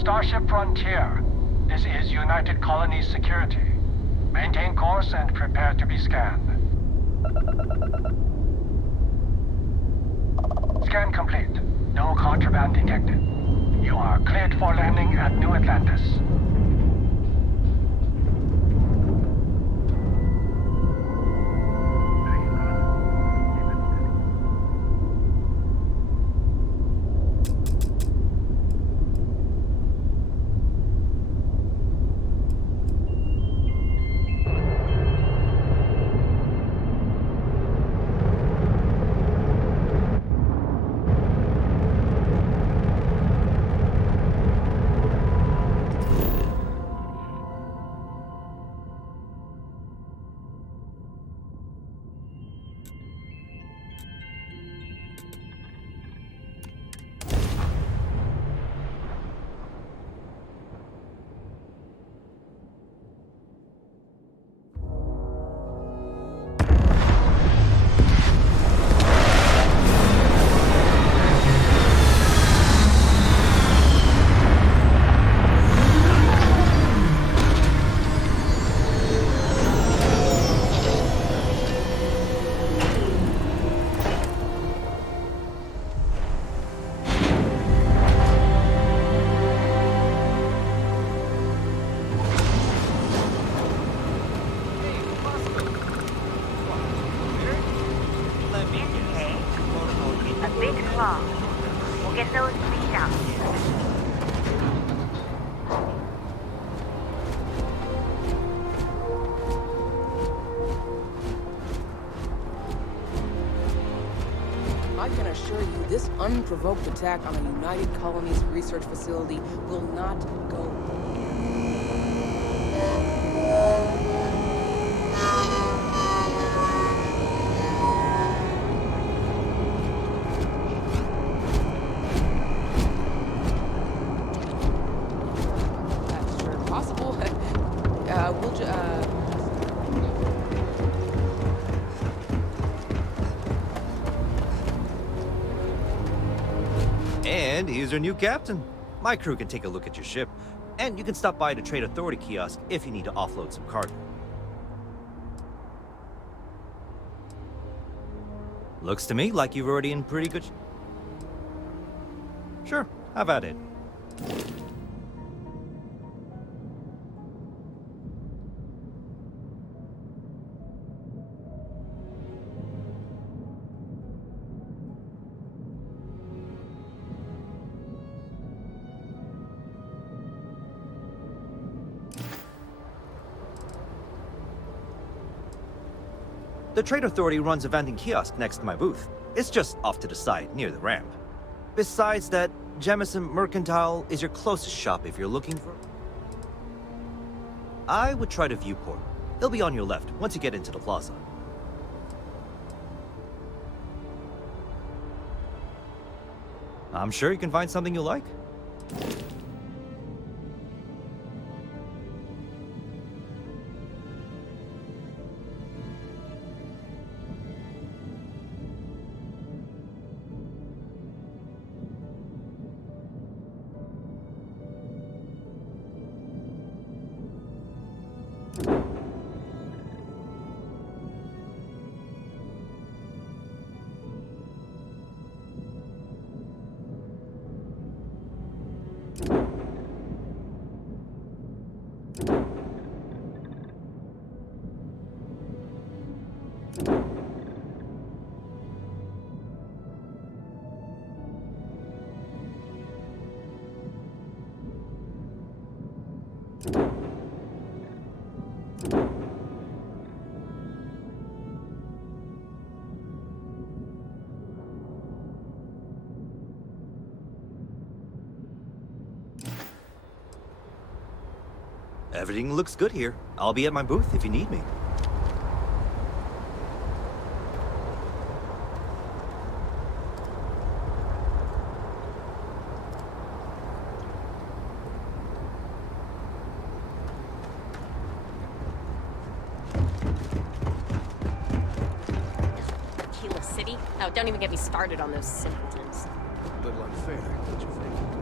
Starship Frontier. This is United Colonies Security. Maintain course and prepare to be scanned. Scan complete. No contraband detected. You are cleared for landing at New Atlantis. We'll get those tweets out. I can assure you this unprovoked attack on a United Colonies research facility will not go. That's sure possible. We'll And here's your new captain. My crew can take a look at your ship, and you can stop by the Trade Authority kiosk if you need to offload some cargo. Looks to me like you're already in pretty good Sure, have at it. The Trade Authority runs a vending kiosk next to my booth. It's just off to the side, near the ramp. Besides that, Jemison Mercantile is your closest shop if you're looking for... I would try the Viewport. It'll be on your left, once you get into the plaza. I'm sure you can find something you like. Everything looks good here. I'll be at my booth if you need me. Tequila City? Oh, don't even get me started on those simpletons. A little unfair, don't you think?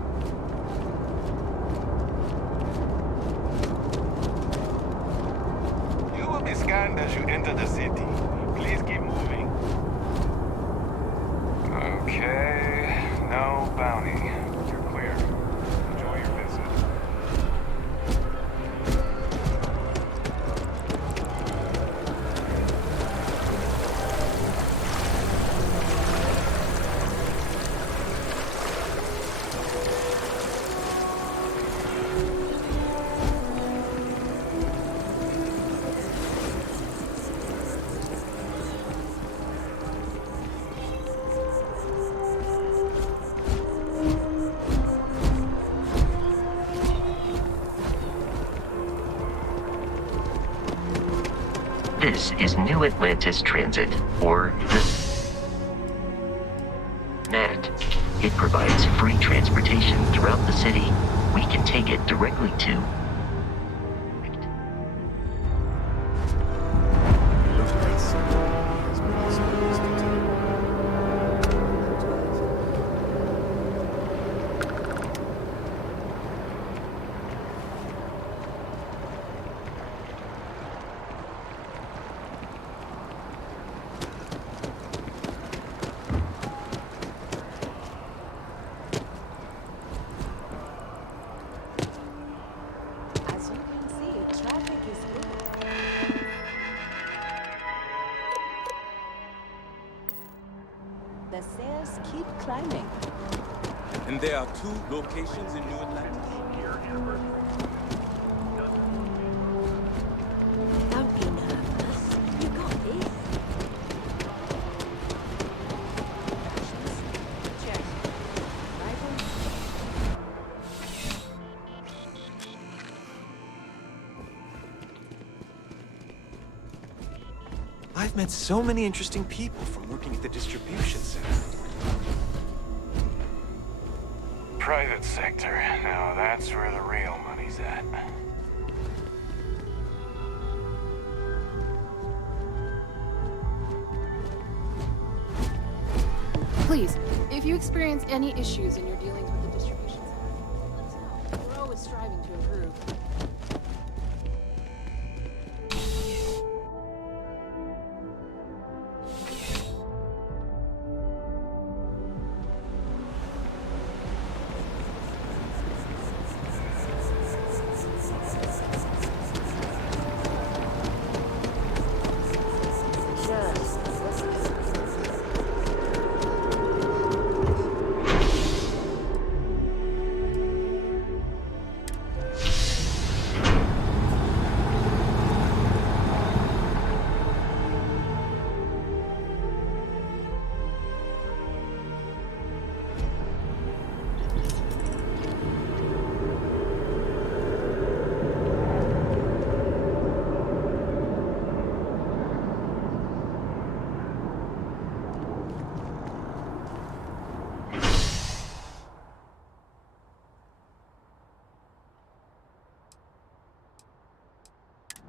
be scanned as you enter the city. Please keep moving. Okay, no bounty. You're clear. Enjoy your visit. This is New Atlantis Transit, or the NAT. It provides free transportation throughout the city. We can take it directly to... The stairs keep climbing. And there are 2 locations in New Atlantis. Don't be nervous. You got this. Check. I've met so many interesting people from working at the distribution center. Private sector. Now that's where the real money's at. Please, if you experience any issues in your dealings with the distribution center, let us know. We're always striving to improve.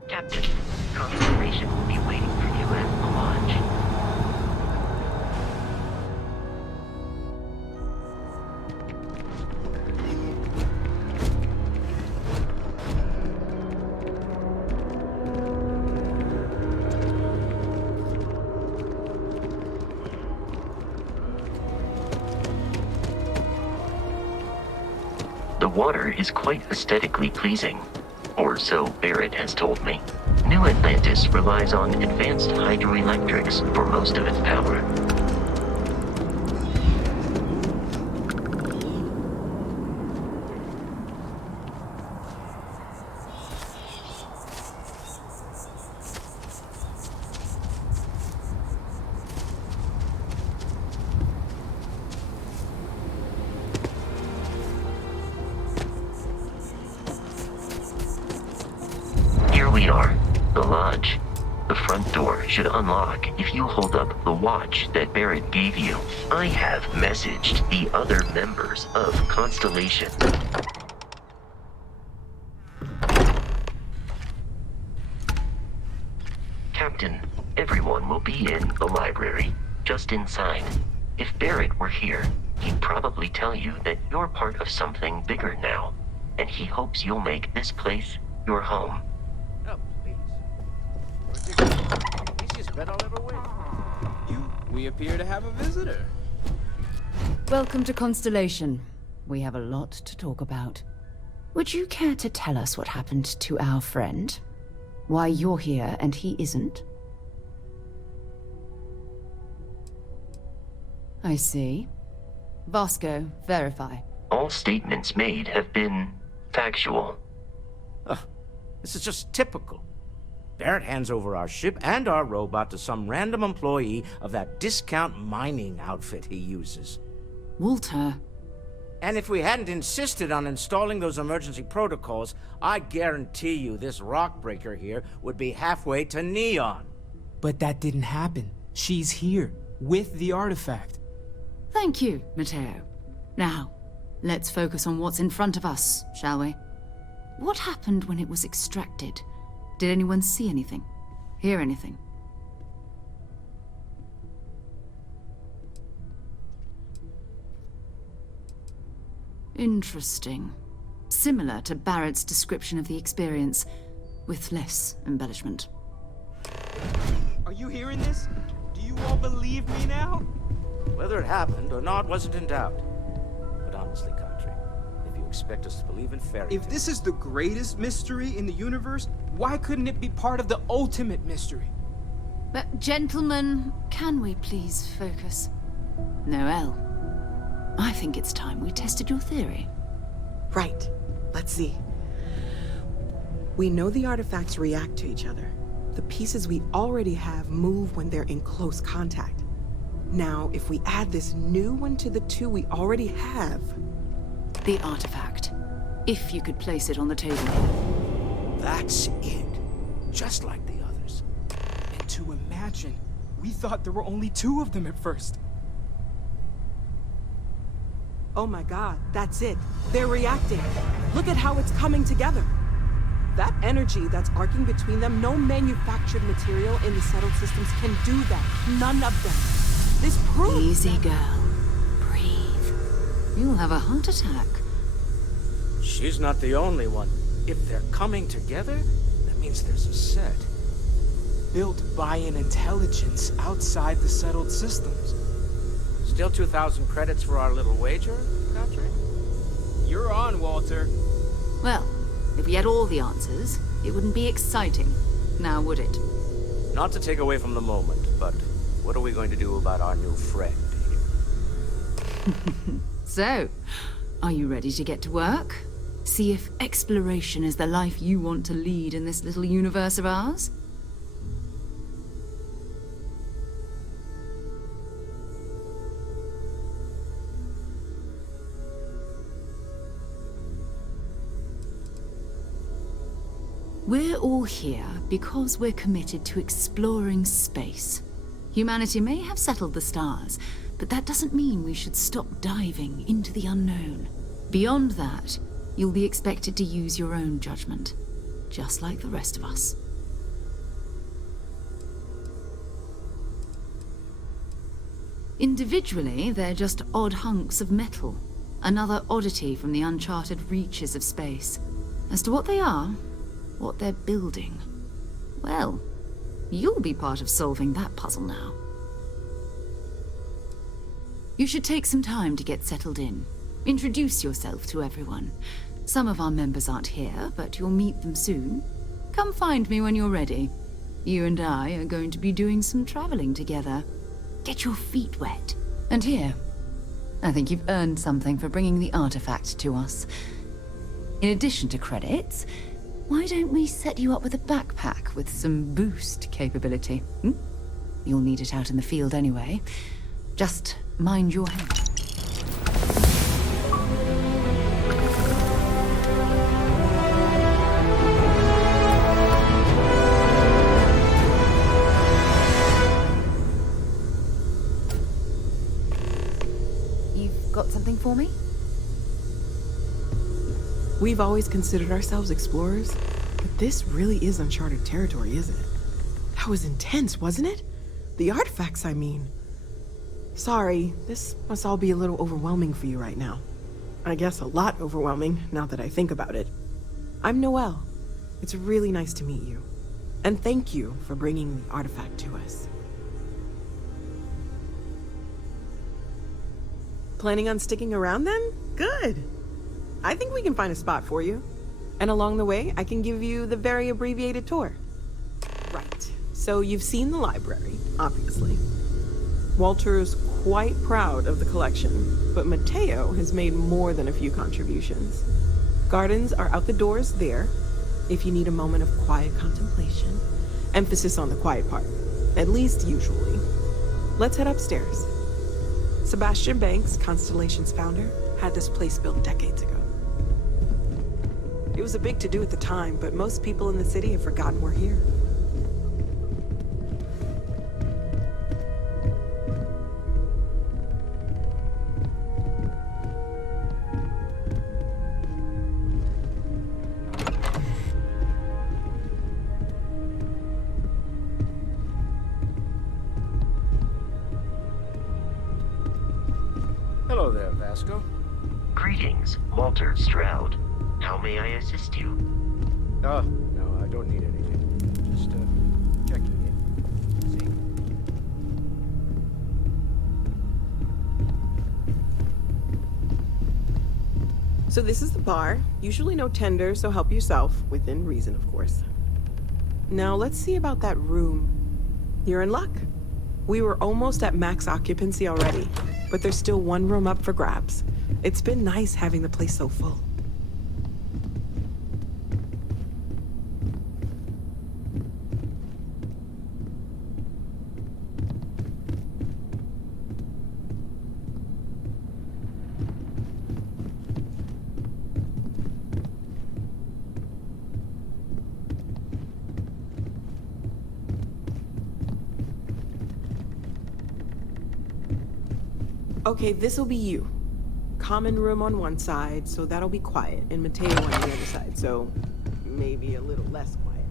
Captain, Constellation will be waiting for you at the lodge. The water is quite aesthetically pleasing. Or so Barrett has told me. New Atlantis relies on advanced hydroelectrics for most of its power. The lodge. The front door should unlock if you hold up the watch that Barrett gave you. I have messaged the other members of Constellation. Captain, everyone will be in the library, just inside. If Barrett were here, he'd probably tell you that you're part of something bigger now, and he hopes you'll make this place your home. best bet I'll ever win. We appear to have a visitor. Welcome to Constellation. We have a lot to talk about. Would you care to tell us what happened to our friend? Why you're here and he isn't? I see. Vasco, verify. All statements made have been factual. This is just typical. Barrett hands over our ship and our robot to some random employee of that discount mining outfit he uses. Walter. And if we hadn't insisted on installing those emergency protocols, I guarantee you this rock breaker here would be halfway to Neon. But that didn't happen. She's here, with the artifact. Thank you, Matteo. Now, let's focus on what's in front of us, shall we? What happened when it was extracted? Did anyone see anything? Hear anything? Interesting. Similar to Barrett's description of the experience, with less embellishment. Are you hearing this? Do you all believe me now? Whether it happened or not wasn't in doubt. But honestly, Country, if you expect us to believe in fairy tales... If this is the greatest mystery in the universe, why couldn't it be part of the ultimate mystery? But gentlemen, can we please focus? Noel, I think it's time we tested your theory. Right. Let's see. We know the artifacts react to each other. The pieces we already have move when they're in close contact. Now, if we add this new one to the two we already have... The artifact. If you could place it on the table. That's it. Just like the others. And to imagine, we thought there were only 2 of them at first. Oh my god, that's it. They're reacting. Look at how it's coming together. That energy that's arcing between them, no manufactured material in the settled systems can do that. None of them. This proves... Easy, girl. Breathe. You'll have a heart attack. She's not the only one. If they're coming together, that means there's a set. Built by an intelligence outside the settled systems. Still 2,000 credits for our little wager, Country? You're on, Walter. Well, if we had all the answers, it wouldn't be exciting. Now, would it? Not to take away from the moment, but what are we going to do about our new friend here? So, are you ready to get to work? See if exploration is the life you want to lead in this little universe of ours? We're all here because we're committed to exploring space. Humanity may have settled the stars, but that doesn't mean we should stop diving into the unknown. Beyond that, you'll be expected to use your own judgment, just like the rest of us. Individually, they're just odd hunks of metal, another oddity from the uncharted reaches of space. As to what they are, what they're building, well, you'll be part of solving that puzzle now. You should take some time to get settled in. Introduce yourself to everyone. Some of our members aren't here, but you'll meet them soon. Come find me when you're ready. You and I are going to be doing some traveling together. Get your feet wet. And here, I think you've earned something for bringing the artifact to us. In addition to credits, why don't we set you up with a backpack with some boost capability? You'll need it out in the field anyway. Just mind your head. You've got something for me? We've always considered ourselves explorers, but this really is uncharted territory, isn't it? That was intense, wasn't it? The artifacts, I mean. Sorry, this must all be a little overwhelming for you right now. I guess a lot overwhelming, now that I think about it. I'm Noelle. It's really nice to meet you. And thank you for bringing the artifact to us. Planning on sticking around then? Good. I think we can find a spot for you. And along the way, I can give you the very abbreviated tour. Right. So you've seen the library, obviously. Walter's quite proud of the collection, but Mateo has made more than a few contributions. Gardens are out the doors there, if you need a moment of quiet contemplation. Emphasis on the quiet part, at least usually. Let's head upstairs. Sebastian Banks, Constellation's founder, had this place built decades ago. It was a big to-do at the time, but most people in the city have forgotten we're here. Hello there, Vasco. Greetings, Walter Stroud. How may I assist you? Oh, no, I don't need anything. Just, checking in. See? So this is the bar. Usually no tender, so help yourself. Within reason, of course. Now, let's see about that room. You're in luck. We were almost at max occupancy already, but there's still one room up for grabs. It's been nice having the place so full. Okay, this'll be you. Common room on one side, so that'll be quiet, and Mateo on the other side, so maybe a little less quiet.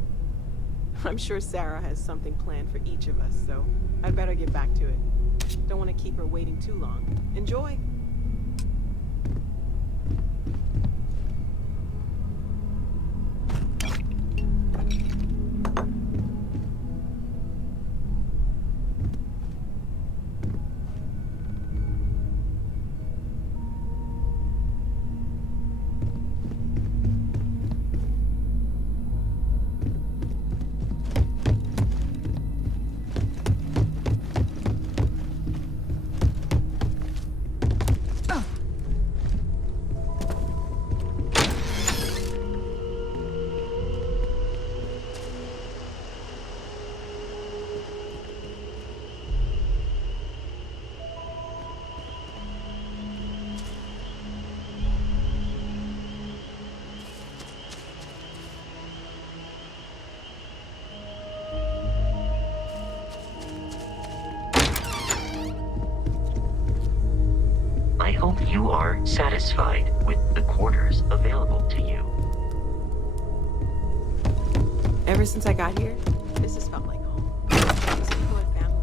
I'm sure Sarah has something planned for each of us, so I'd better get back to it. Don't want to keep her waiting too long. Enjoy! I hope you are satisfied with the quarters available to you. Ever since I got here, this has felt like home. These people are family.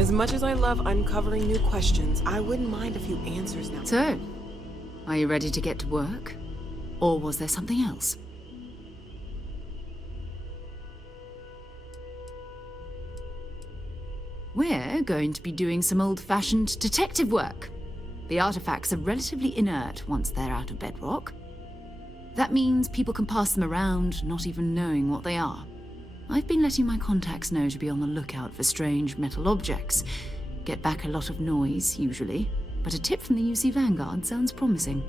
As much as I love uncovering new questions, I wouldn't mind a few answers now. So, are you ready to get to work? Or was there something else? We're going to be doing some old-fashioned detective work. The artifacts are relatively inert once they're out of bedrock. That means people can pass them around, not even knowing what they are. I've been letting my contacts know to be on the lookout for strange metal objects. Get back a lot of noise, usually, but a tip from the UC Vanguard sounds promising.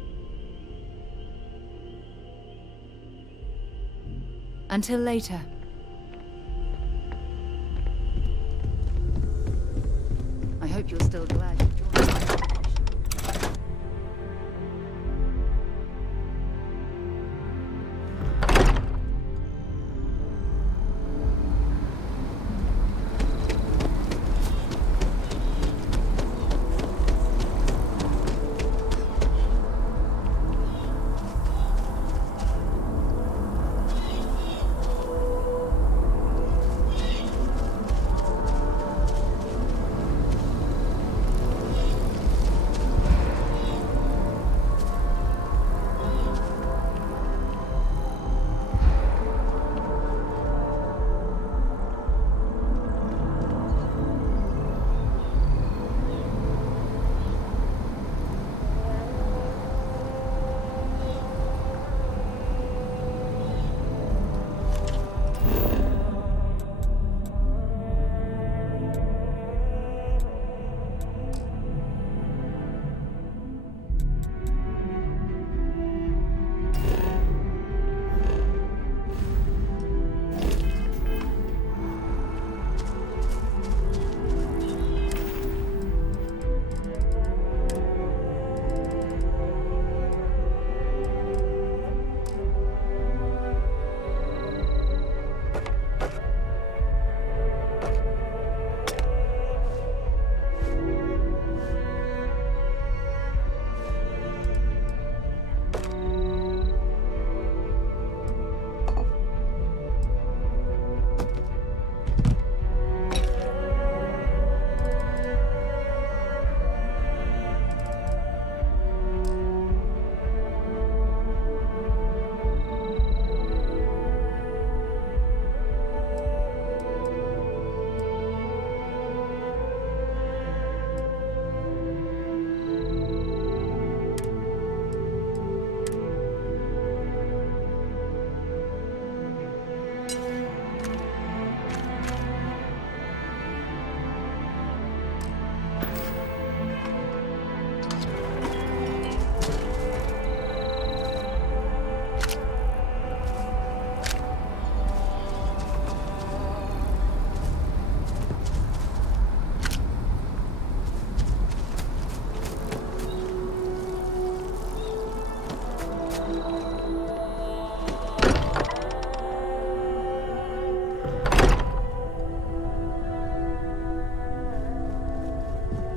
Until later. I hope you're still glad you joined my operation.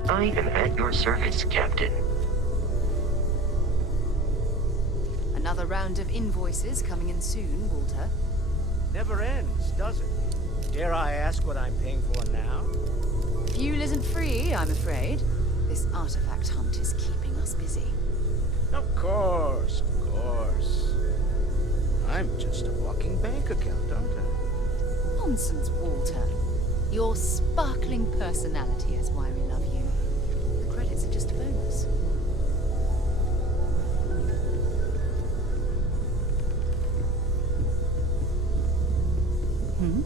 I am at your service, Captain. Another round of invoices coming in soon, Walter. Never ends, does it? Dare I ask what I'm paying for now? Fuel isn't free, I'm afraid. This artifact hunt is keeping us busy. Of course, of course. I'm just a walking bank account, aren't I? Nonsense, Walter. Your sparkling personality is why we love you. The credits are just a bonus. Hmm?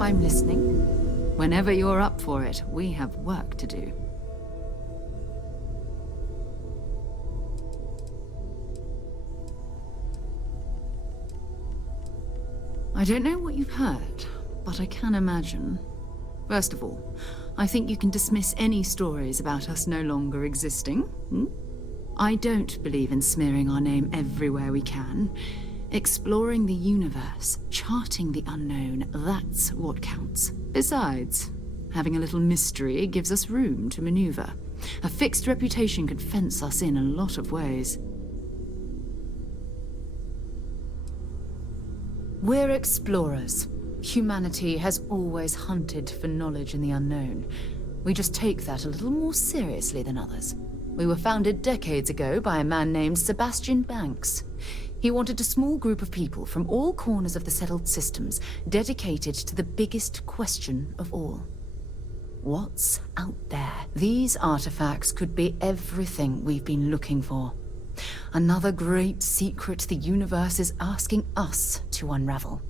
I'm listening. Whenever you're up for it, we have work to do. I don't know what you've heard, but I can imagine. First of all, I think you can dismiss any stories about us no longer existing. I don't believe in smearing our name everywhere we can. Exploring the universe, charting the unknown, that's what counts. Besides, having a little mystery gives us room to maneuver. A fixed reputation could fence us in a lot of ways. We're explorers. Humanity has always hunted for knowledge in the unknown. We just take that a little more seriously than others. We were founded decades ago by a man named Sebastian Banks. He wanted a small group of people from all corners of the settled systems dedicated to the biggest question of all. What's out there? These artifacts could be everything we've been looking for. Another great secret the universe is asking us to unravel.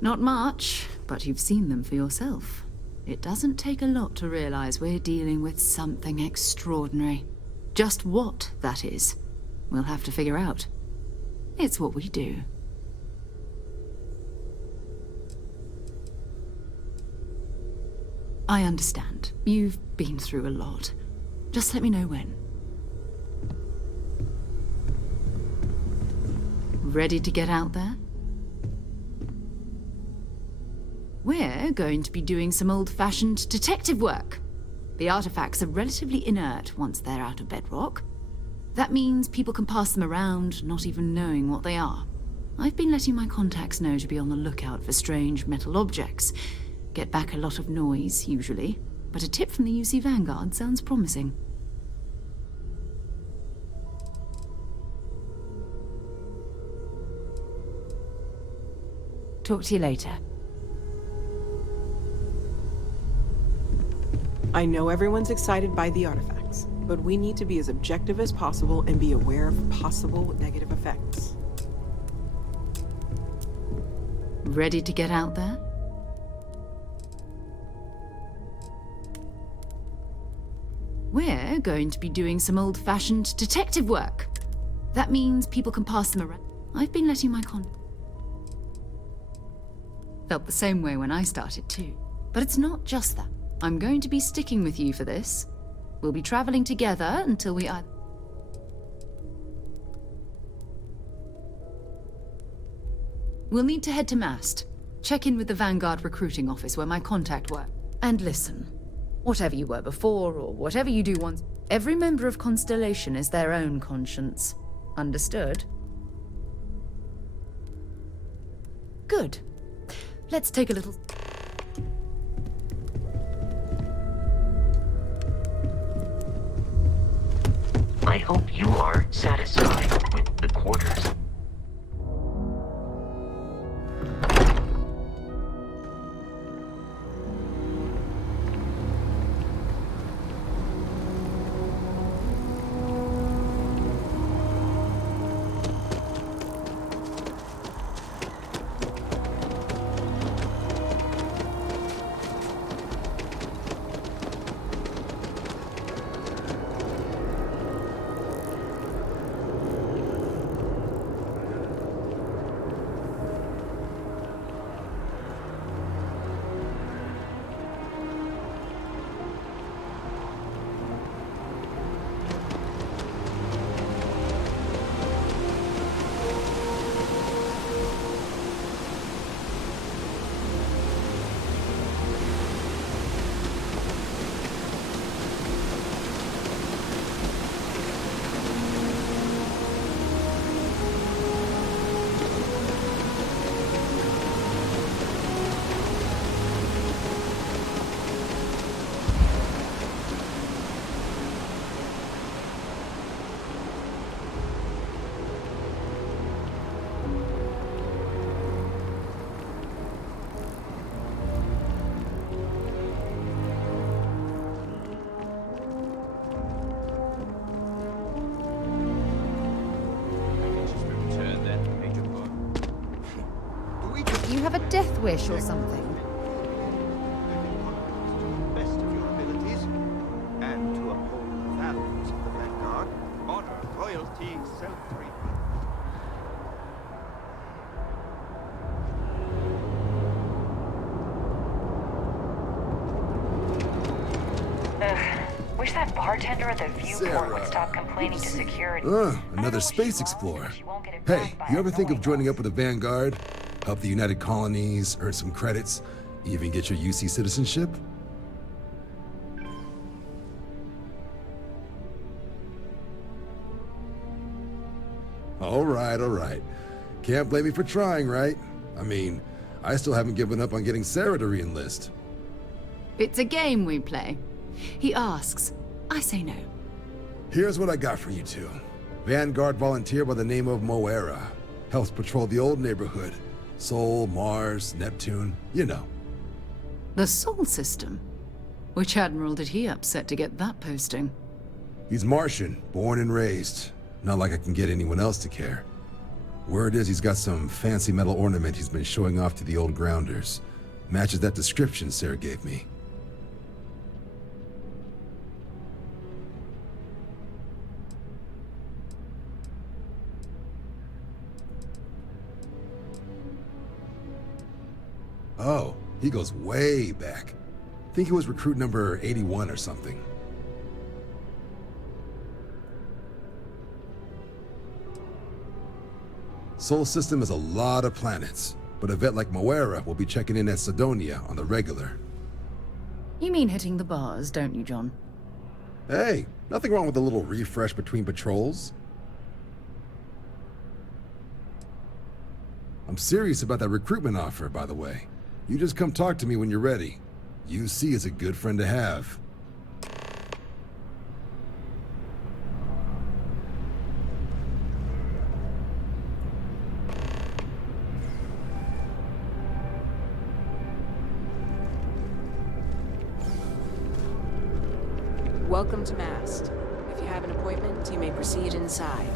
Not much, but you've seen them for yourself. It doesn't take a lot to realize we're dealing with something extraordinary. Just what that is, we'll have to figure out. It's what we do. I understand. You've been through a lot. Just let me know when. Ready to get out there? We're going to be doing some old-fashioned detective work. The artifacts are relatively inert once they're out of bedrock. That means people can pass them around, not even knowing what they are. I've been letting my contacts know to be on the lookout for strange metal objects. Get back a lot of noise, usually, but a tip from the UC Vanguard sounds promising. Talk to you later. I know everyone's excited by the artifacts, but we need to be as objective as possible and be aware of possible negative effects. Ready to get out there? We're going to be doing some old-fashioned detective work. That means people can pass them around. I've been letting my Felt the same way when I started too. But it's not just that. I'm going to be sticking with you for this. We'll be traveling together until we either... We'll need to head to Mast. Check in with the Vanguard recruiting office where my contact worked. And listen. Whatever you were before, or whatever you do once, every member of Constellation is their own conscience. Understood? Good. Let's take a little... I hope you are satisfied with the quarters. You have a death wish or something? Best of your abilities, and to uphold the values of the Vanguard, honor, loyalty, self-freedom. Wish that bartender at the viewport would stop complaining to security. Another space explorer. Hey, you ever think of joining up with the Vanguard? Help the United Colonies, earn some credits, even get your UC citizenship? All right. Can't blame me for trying, right? I mean, I still haven't given up on getting Sarah to re-enlist. It's a game we play. He asks, I say no. Here's what I got for you two. Vanguard volunteer by the name of Moera. Helps patrol the old neighborhood. Sol, Mars, Neptune, you know. The Sol system? Which admiral did he upset to get that posting? He's Martian, born and raised. Not like I can get anyone else to care. Word is he's got some fancy metal ornament he's been showing off to the old grounders. Matches that description Sarah gave me. Oh, he goes way back. Think he was recruit number 81 or something. Sol system is a lot of planets, but a vet like Moera will be checking in at Sidonia on the regular. You mean hitting the bars, don't you, John? Hey, nothing wrong with a little refresh between patrols. I'm serious about that recruitment offer, by the way. You just come talk to me when you're ready. UC is a good friend to have. Welcome to Mast. If you have an appointment, you may proceed inside.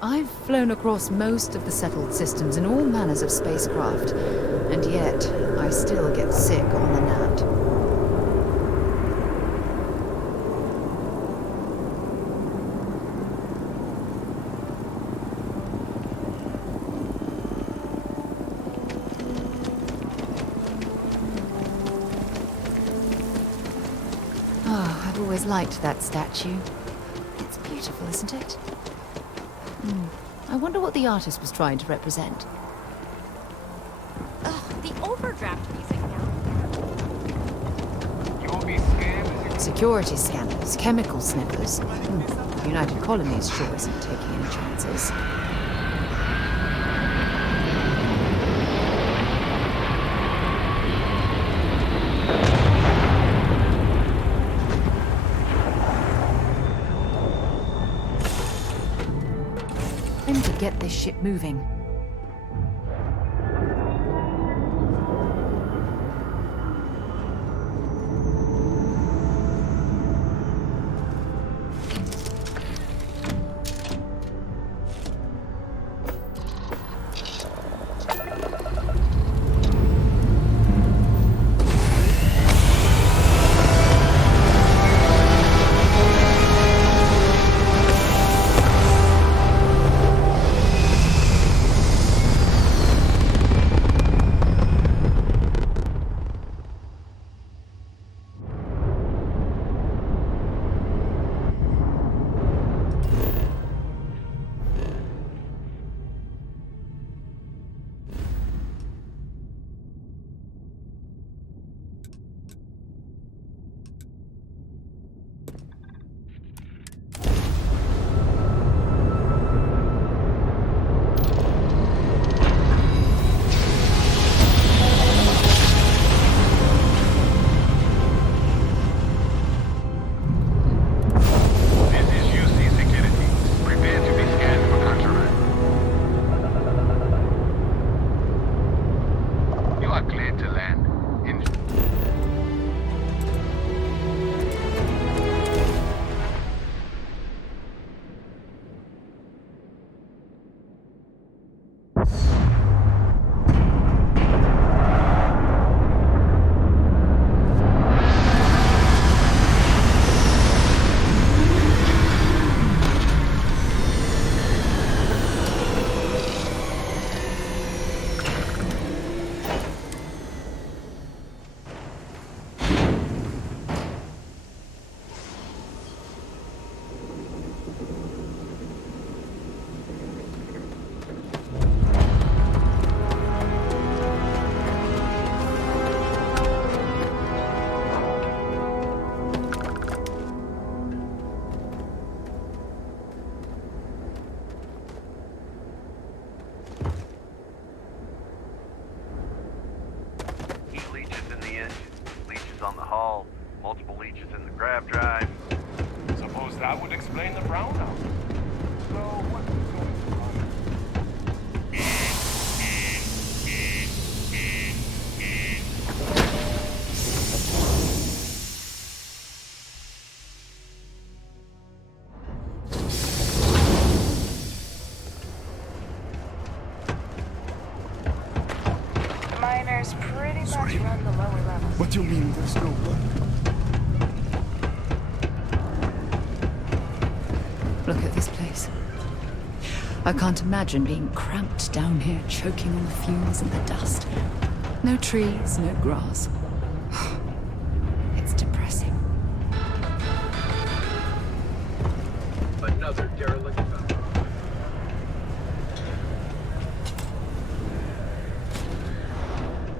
I've flown across most of the settled systems in all manners of spacecraft, and yet I still get sick on the nat. Oh, I've always liked that statue. It's beautiful, isn't it? I wonder what the artist was trying to represent. Ugh, the overdraft music now. You will be scanned. Security scanners, chemical sniffers. United Colonies sure isn't taking any chances. To get this ship moving. multiple leeches in the grab drive. Suppose that would explain the brownout. So, what was going Miners pretty much run the lower levels. What do you mean there's no one? Look at this place. I can't imagine being cramped down here, choking on the fumes and the dust. No trees, no grass. It's depressing. Another derelict.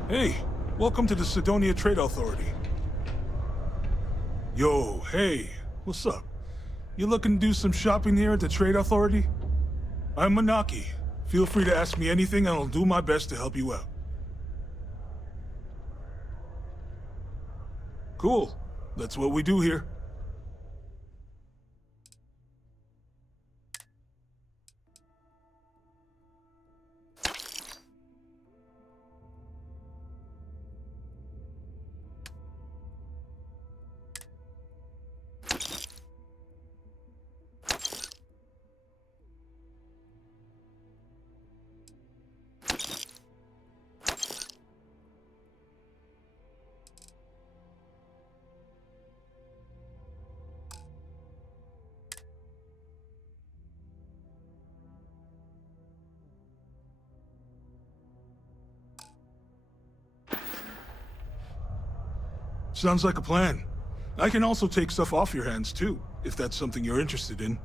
Hey, welcome to the Sidonia Trade Authority. Yo, hey, what's up? You looking to do some shopping here at the Trade Authority? I'm Manaki. Feel free to ask me anything and I'll do my best to help you out. Cool. That's what we do here. Sounds like a plan. I can also take stuff off your hands too, if that's something you're interested in.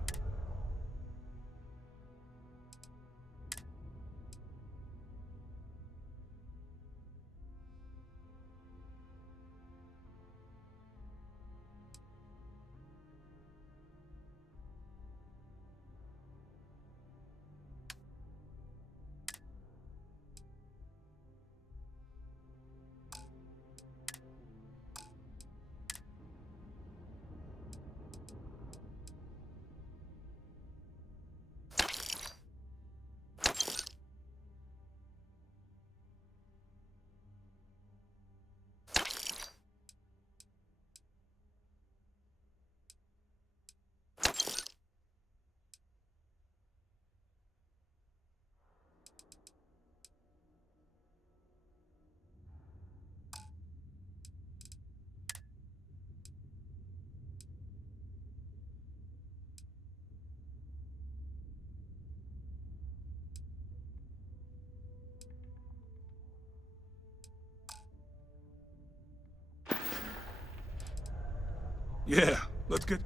Yeah, let's get...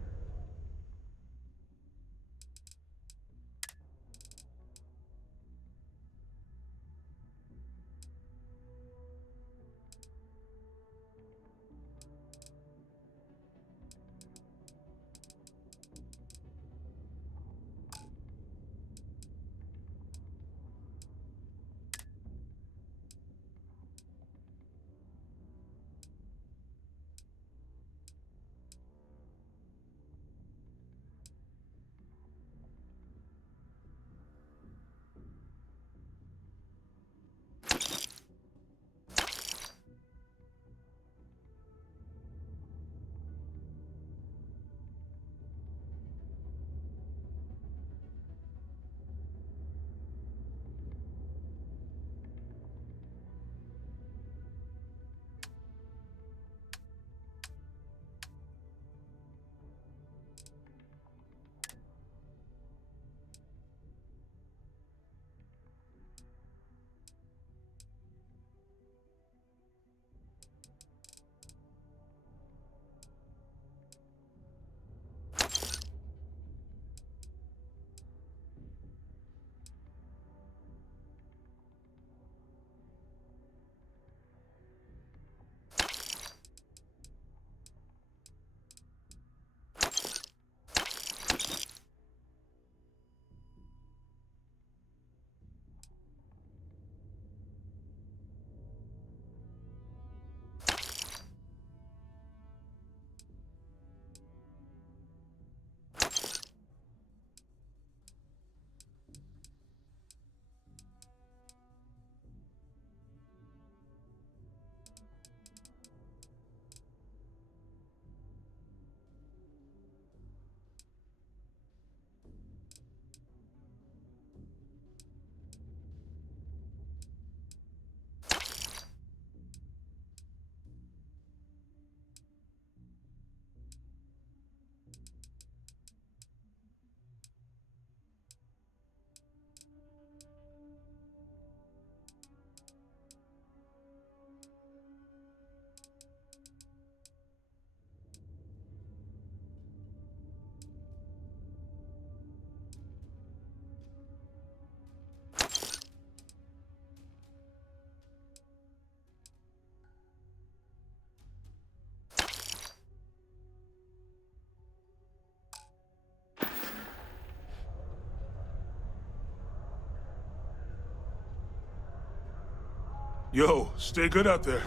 Yo, stay good out there.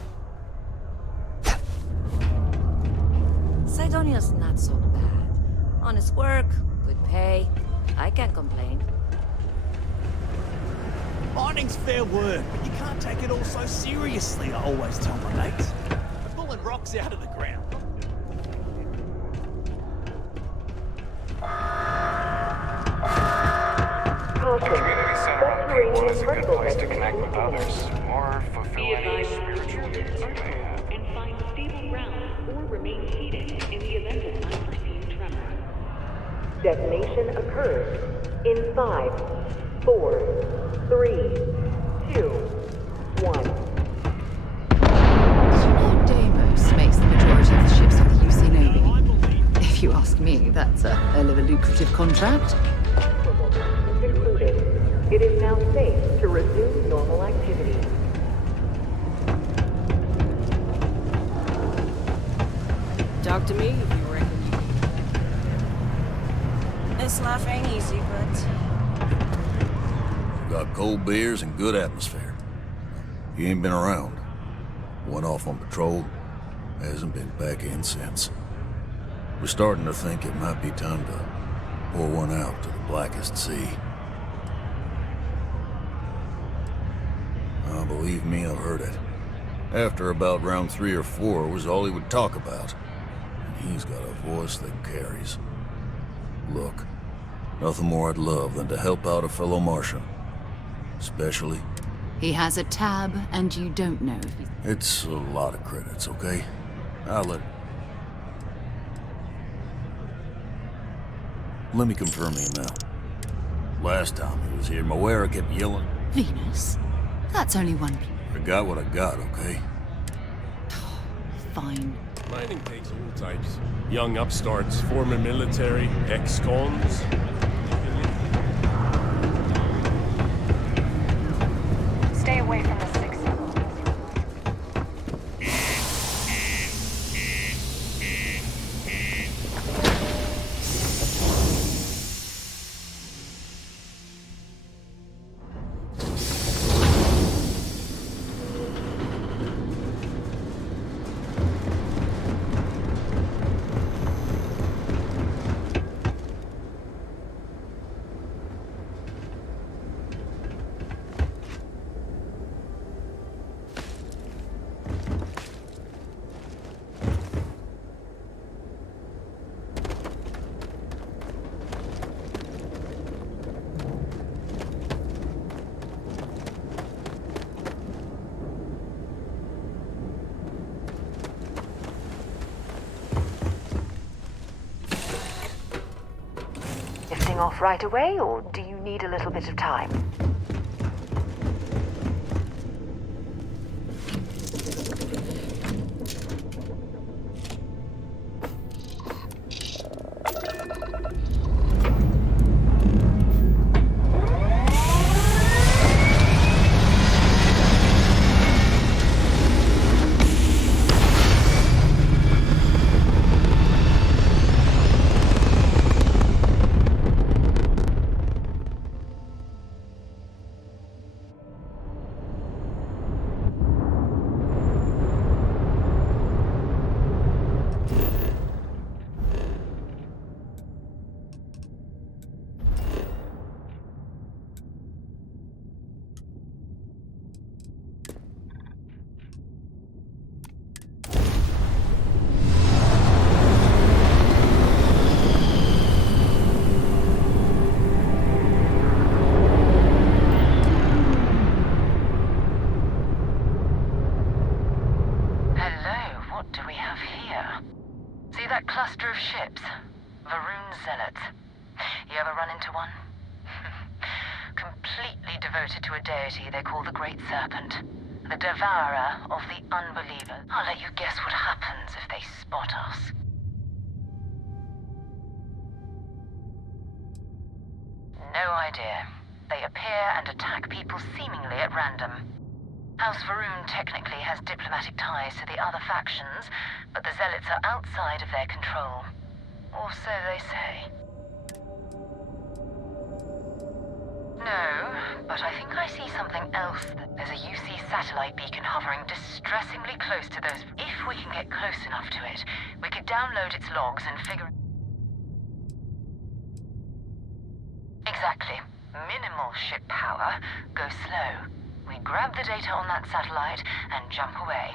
Sidonia's not so bad. Honest work, good pay. I can't complain. Mining's fair work, but you can't take it all so seriously, I always tell my mates. They're pulling rocks out of the ground. A community center on P1 is a good place to connect with others, or fulfill any spiritual needs you may have. And find stable ground or remain seated in the event of unforeseen tremor. Detonation occurs in 5, 4, 3, 2, 1. Deimos makes the majority of the ships of the UC Navy. If you ask me, that's a hell of a lucrative contract. It is now safe to resume normal activity. Talk to me if you reckon you can. This life ain't easy, but... Got cold beers and good atmosphere. He ain't been around. Went off on patrol. Hasn't been back in since. We're starting to think it might be time to pour one out to the blackest sea. Believe me, I've heard it. After about round 3 or 4 was all he would talk about. And he's got a voice that carries. Look, nothing more I'd love than to help out a fellow Martian. Especially... He has a tab, and you don't know if he's... It's a lot of credits, okay? I'll let me confirm the amount. Last time he was here, Moera kept yelling... Venus? That's only one... I got what I got, okay? Fine. Mining takes all types. Young upstarts, former military, ex-cons. Stay away from the 6. Off right away, or do you need a little bit of time? They call the Great Serpent, the devourer of the unbelievers. I'll let you guess what happens if they spot us. No idea. They appear and attack people seemingly at random. House Varun technically has diplomatic ties to the other factions, but the Zealots are outside of their control. Or so they say. No, but I think I see something else. There's a UC satellite beacon hovering distressingly close to those. If we can get close enough to it, we could download its logs and figure... Exactly. Minimal ship power. Go slow. We grab the data on that satellite and jump away.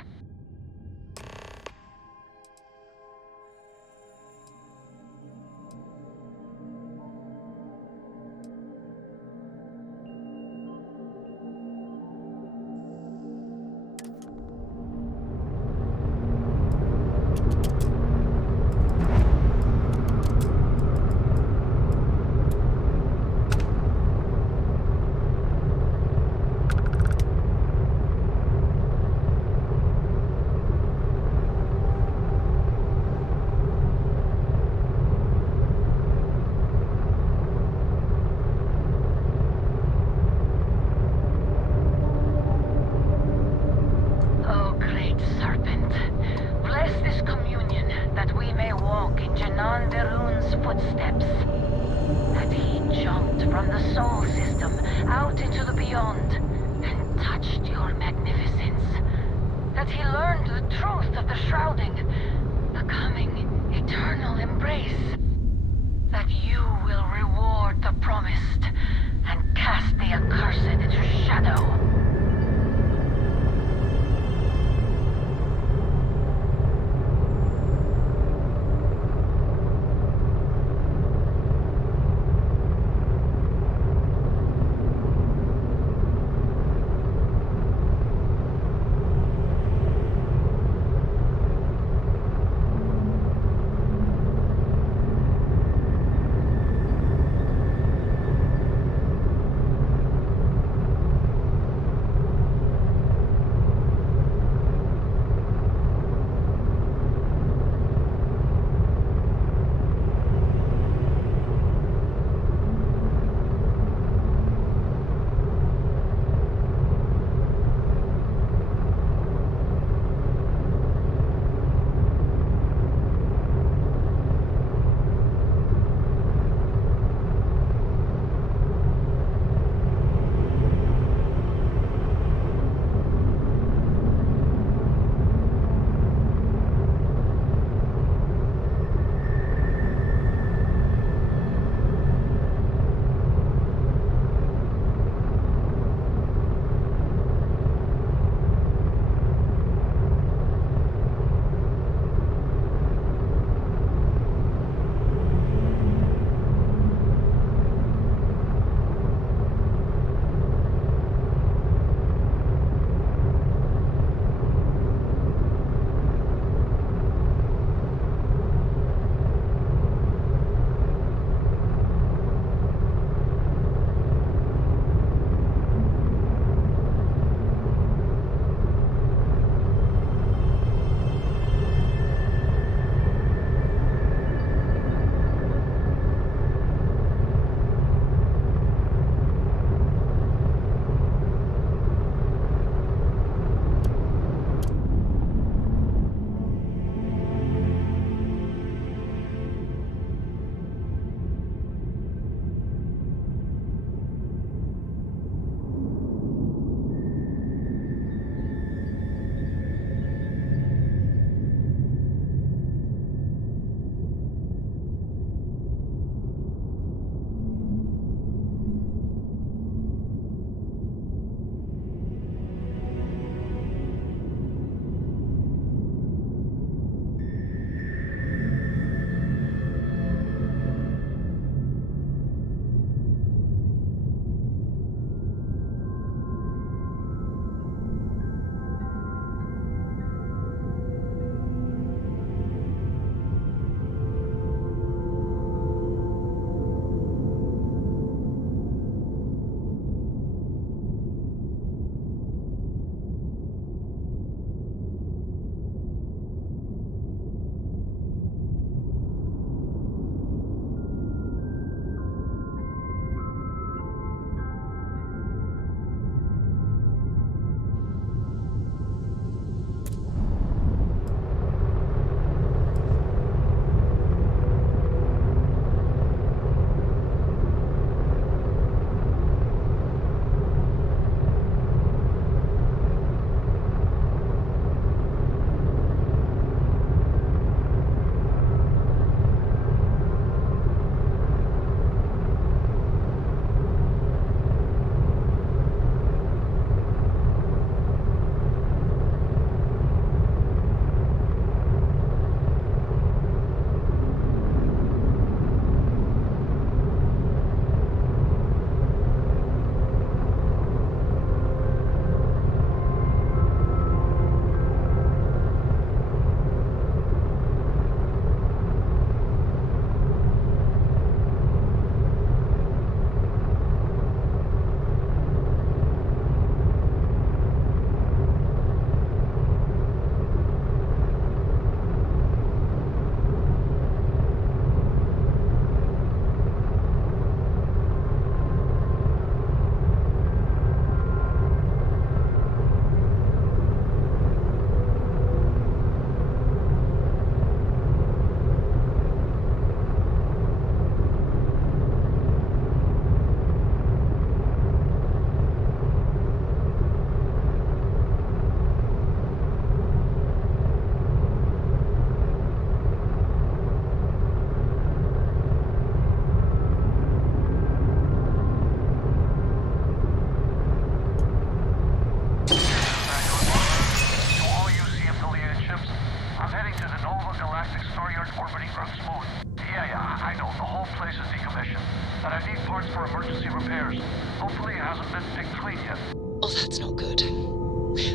orbiting Earth's moon. Yeah, I know. The whole place is decommissioned. But I need parts for emergency repairs. Hopefully it hasn't been picked clean yet. Oh, that's not good.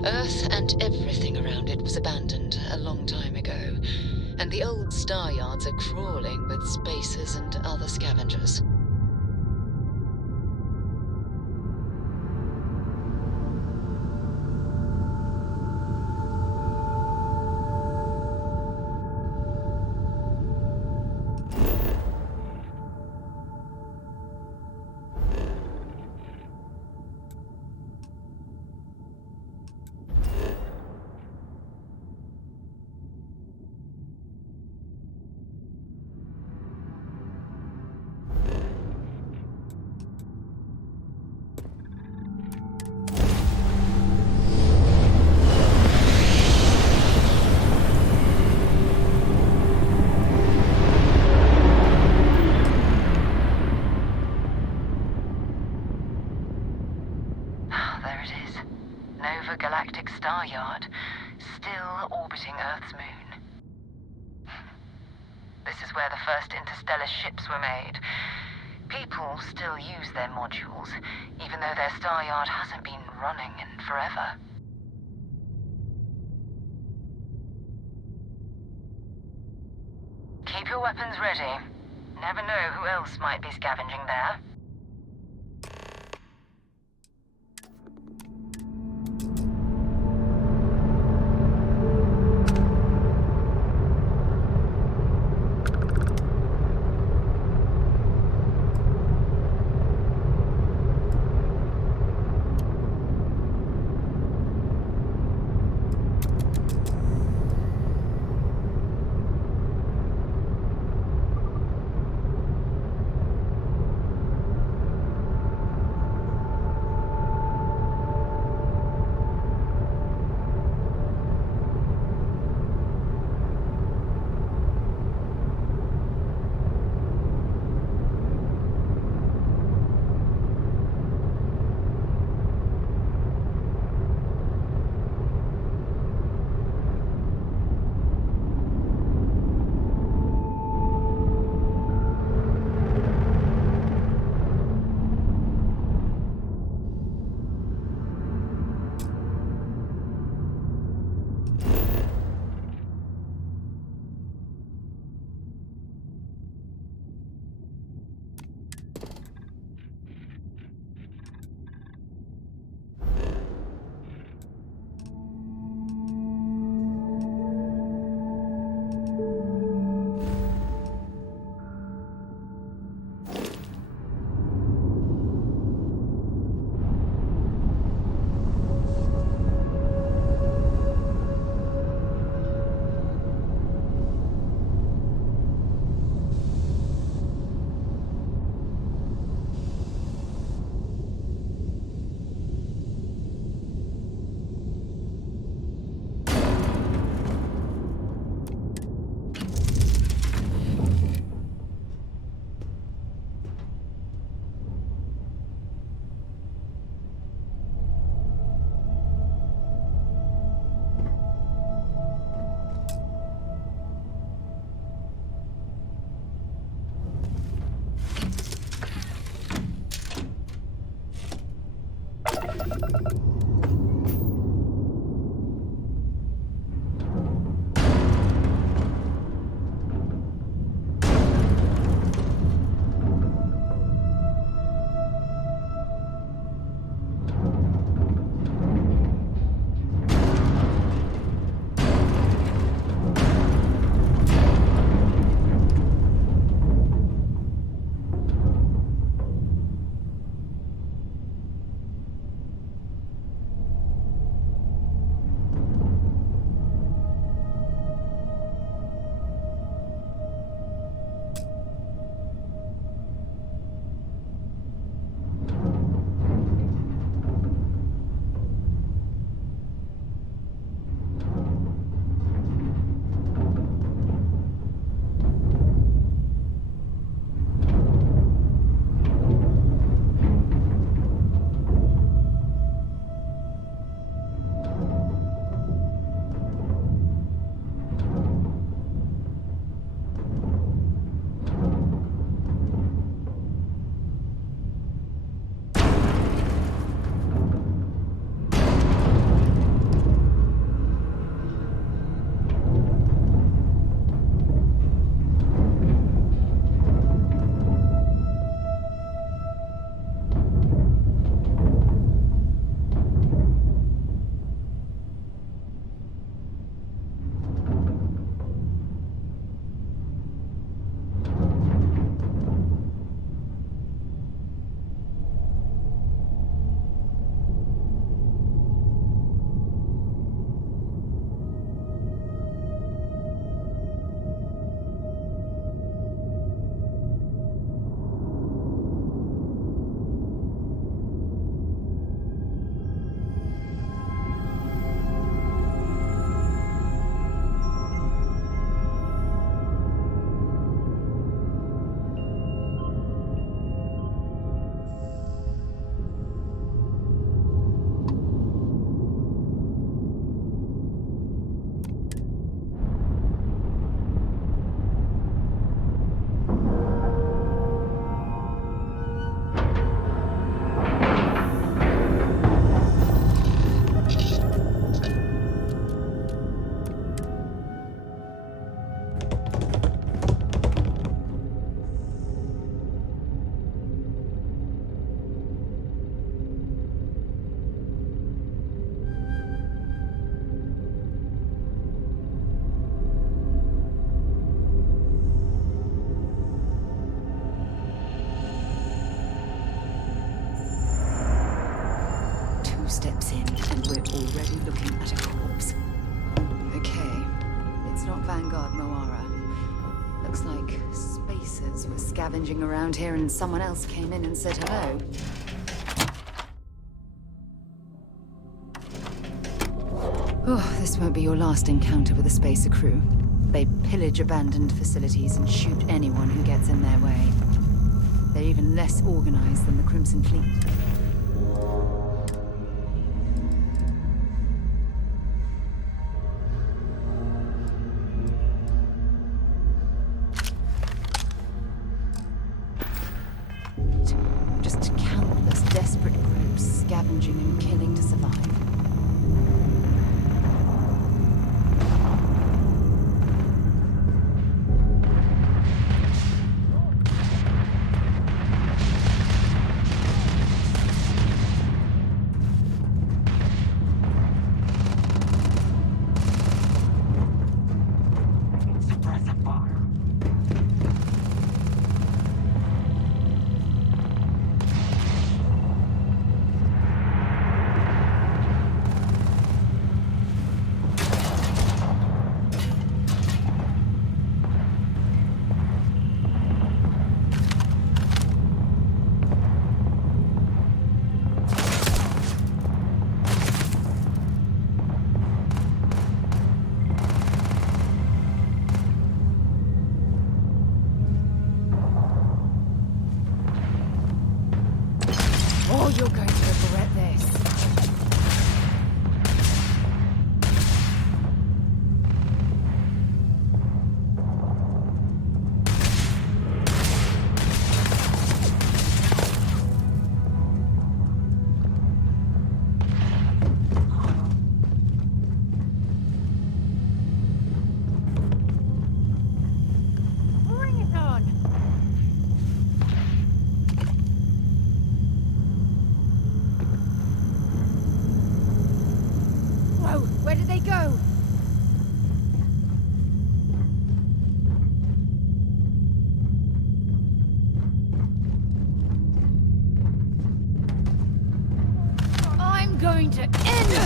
Earth and everything around it was abandoned a long time ago. And the old star yards are crawling with spacers and other scavengers. Star Yard, still orbiting Earth's moon. This is where the first interstellar ships were made. People still use their modules, even though their Star Yard hasn't been running in forever. Keep your weapons ready. Never know who else might be scavenging there. we're already looking at a corpse. Okay, it's not Vanguard Moara. Looks like spacers were scavenging around here and someone else came in and said hello. Oh, this won't be your last encounter with a spacer crew. They pillage abandoned facilities and shoot anyone who gets in their way. They're even less organized than the Crimson Fleet. Just countless desperate groups scavenging and killing to survive. Oh, you're going to regret this. Bring it on! Whoa, where did they go? I'm going to end you!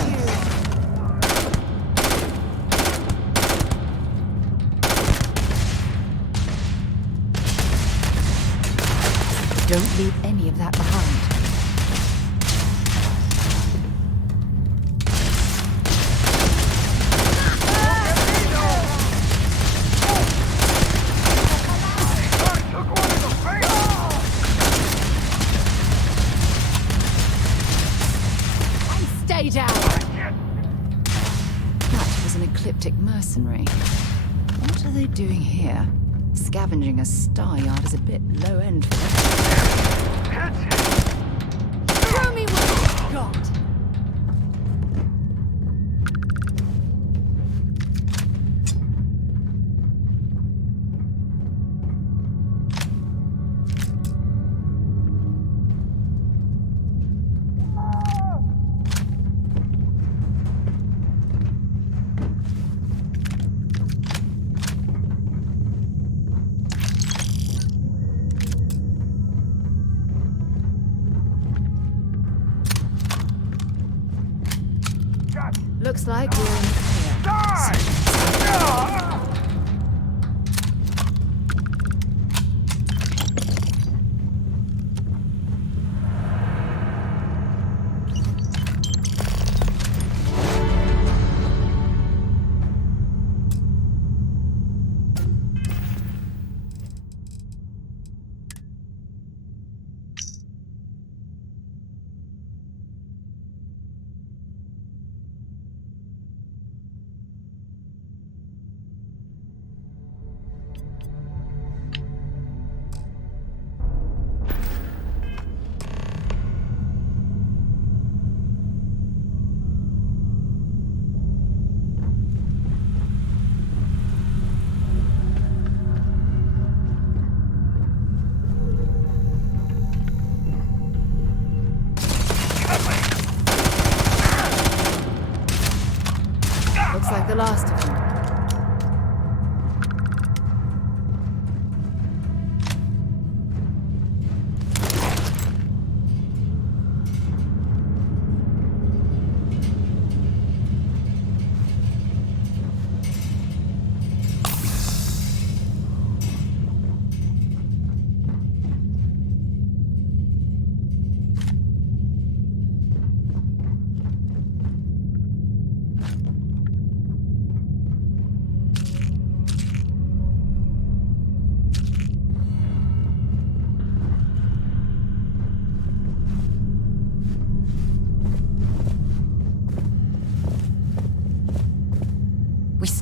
Don't leave any of that behind. Stay down! That was an ecliptic mercenary. What are they doing here? Scavenging a star yard is a bit low end for them. Show me what you've got! Looks like we're in the clear.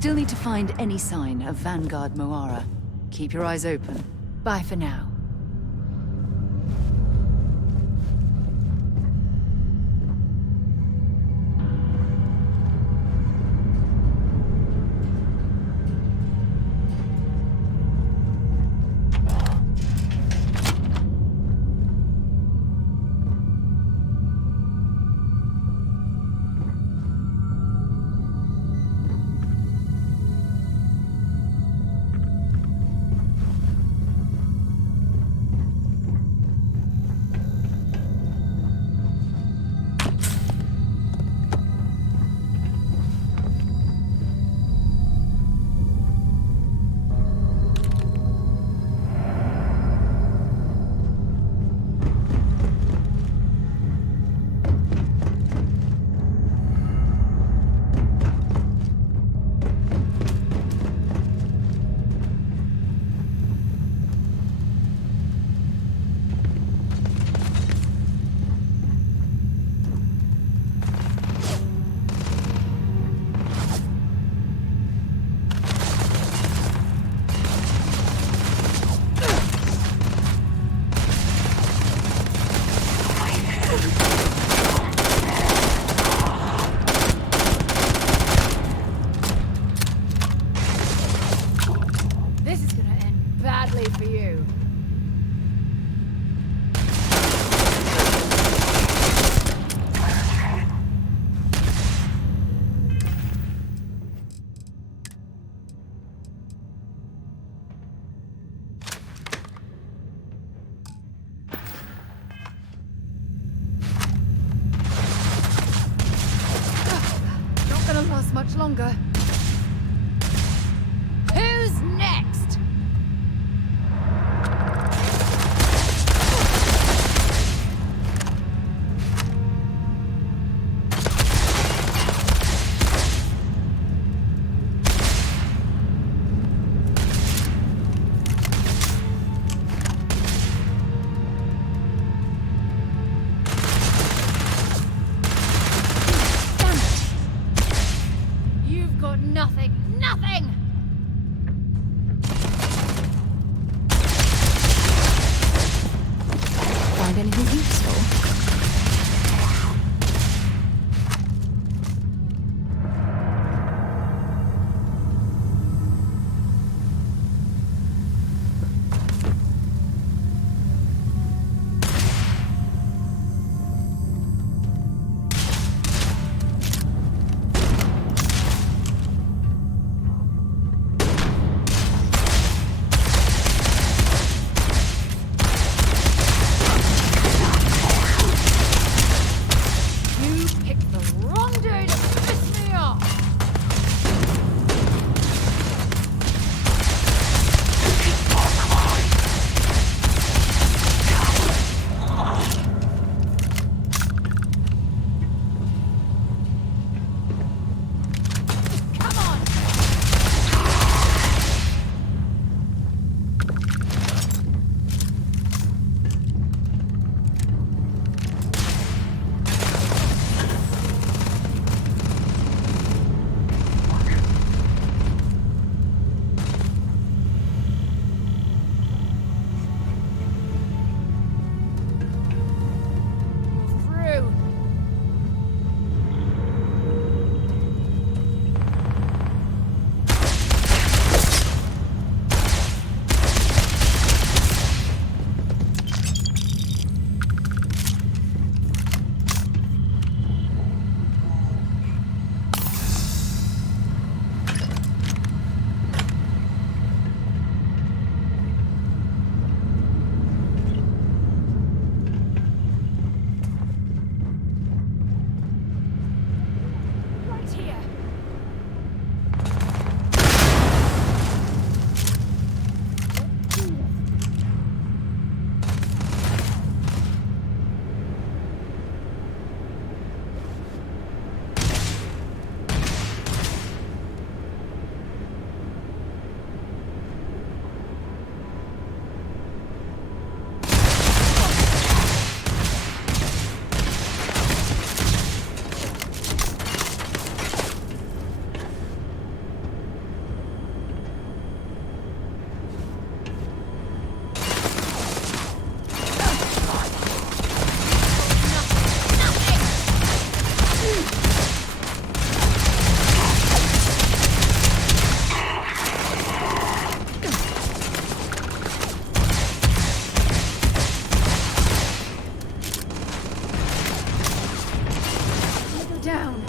still need to find any sign of Vanguard Moara. Keep your eyes open. Bye for now. Much longer. Who's next? down.